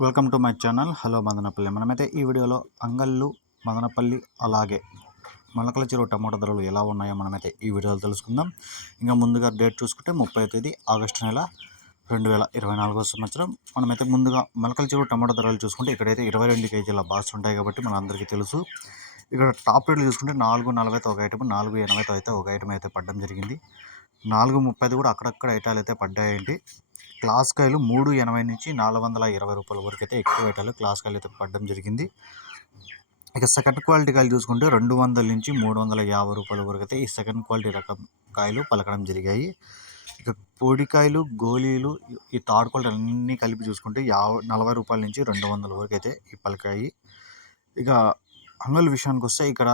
Welcome to my channel hello Madanapalle మనమైతే ఈ వీడియోలో అంగళ్ళు మదనపల్లి అలాగే మొలకల చెరువు టమాటా ధరలు ఎలా ఉన్నాయో మనమైతే ఈ వీడియోలో తెలుసుకుందాం. ఇంకా ముందుగా డేట్ చూసుకుంటే ముప్పై తేదీ ఆగస్టు నెల రెండు వేల ఇరవై నాలుగో సంవత్సరం. మనమైతే ముందుగా మొలకల చెరువు టమాటా ధరలు చూసుకుంటే ఇక్కడైతే ఇరవై రెండు కేజీల బాక్స్ ఉంటాయి కాబట్టి మన అందరికీ తెలుసు. ఇక్కడ టాప్ రేట్లు చూసుకుంటే నాలుగు నలభైతో ఒక ఐటమ్ నాలుగు ఎనభైతో అయితే ఒక ఐటమ్ అయితే పడడం జరిగింది. నాలుగు ముప్పైది కూడా అక్కడక్కడ ఐటాలు అయితే పడ్డాయండి. క్లాస్ కాయలు మూడు ఎనభై నుంచి నాలుగు వందల ఇరవై రూపాయల వరకు అయితే ఎక్కువ ఐటాలు క్లాస్ కాయలు అయితే పడడం జరిగింది. ఇక సెకండ్ క్వాలిటీ కాయలు చూసుకుంటే రెండు వందల నుంచి మూడు వందల యాభై రూపాయల వరకు అయితే ఈ సెకండ్ క్వాలిటీ రకం కాయలు పలకడం జరిగాయి. ఇక పొడికాయలు గోళీలు ఈ థర్డ్ క్వాలిటీ అన్నీ కలిపి చూసుకుంటే యాభై నలభై రూపాయల నుంచి రెండు వందల వరకు అయితే ఈ పలకాయి. ఇక అంగల్ విషయానికి వస్తే ఇక్కడ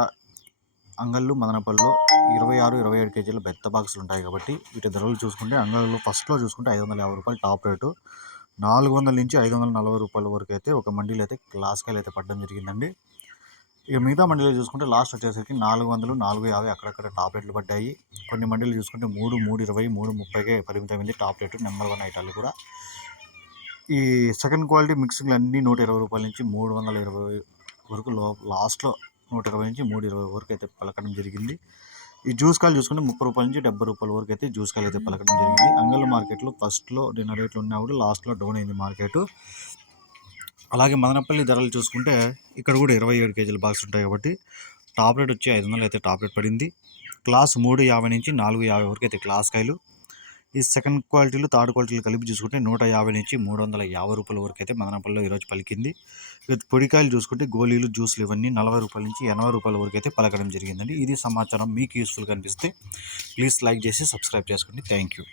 అంగళ్ళు మదనపల్లిలో ఇరవై ఆరు ఇరవై ఏడు కేజీల బెత్త బాక్సులు ఉంటాయి కాబట్టి వీటి ధరలు చూసుకుంటే అంగళ్ళు ఫస్ట్లో చూసుకుంటే ఐదు వందల యాభై రూపాయలు టాప్ రేటు. నాలుగు వందల నుంచి ఐదు వందల నలభై రూపాయల వరకు అయితే ఒక మండీలో అయితే క్లాస్కాయలు అయితే పడడం జరిగిందండి. ఇక మిగతా మండీలో చూసుకుంటే లాస్ట్ వచ్చేసరికి నాలుగు వందలు నాలుగు యాభై అక్కడక్కడ టాప్ రేట్లు పడ్డాయి. కొన్ని మండీలు చూసుకుంటే మూడు మూడు ఇరవై మూడు ముప్పైకే పరిమితమైంది టాప్ రేటు నెంబర్ వన్ ఐటాలు కూడా. ఈ సెకండ్ క్వాలిటీ మిక్సింగ్లు అన్నీ నూట ఇరవై రూపాయల నుంచి మూడు వందల ఇరవై వరకు లో లాస్ట్లో నూట ఇరవై నుంచి మూడు ఇరవై వరకు అయితే పలకడం జరిగింది. ఈ జ్యూస్ కాయలు చూసుకుంటే ముప్పై రూపాయల నుంచి డెబ్బై రూపాయల వరకు అయితే జ్యూస్ కాయలు అయితే పలకడం జరిగింది. అంగల్ మార్కెట్లో ఫస్ట్లో నిన్న రేట్లు ఉన్నప్పుడు లాస్ట్లో డౌన్ అయింది మార్కెట్. అలాగే మదనపల్లి ధరలు చూసుకుంటే ఇక్కడ కూడా ఇరవై ఏడు కేజీల బాక్స్ ఉంటాయి కాబట్టి టాప్ రేట్ వచ్చి ఐదు వందలు అయితే టాప్ రేట్ పడింది. క్లాస్ మూడు యాభై నుంచి నాలుగు యాభై వరకు అయితే క్లాస్ కాయలు. ఈ సెకండ్ క్వాలిటీలు థర్డ్ క్వాలిటీలు కలిపి చూసుకుంటే నూట యాభై నుంచి మూడు వందల యాభై రూపాయల వరకు అయితే మదనపల్లిలో ఈరోజు పలికింది. పొడికాయలు చూసుకుంటే గోళీలు జ్యూస్లు ఇవన్నీ నలభై రూపాయల నుంచి ఎనభై రూపాయల వరకు అయితే పలకడం జరిగిందండి. ఇది సమాచారం మీకు యూస్ఫుల్గా అనిపిస్తే ప్లీజ్ లైక్ చేసి సబ్స్క్రైబ్ చేసుకోండి. Thank you.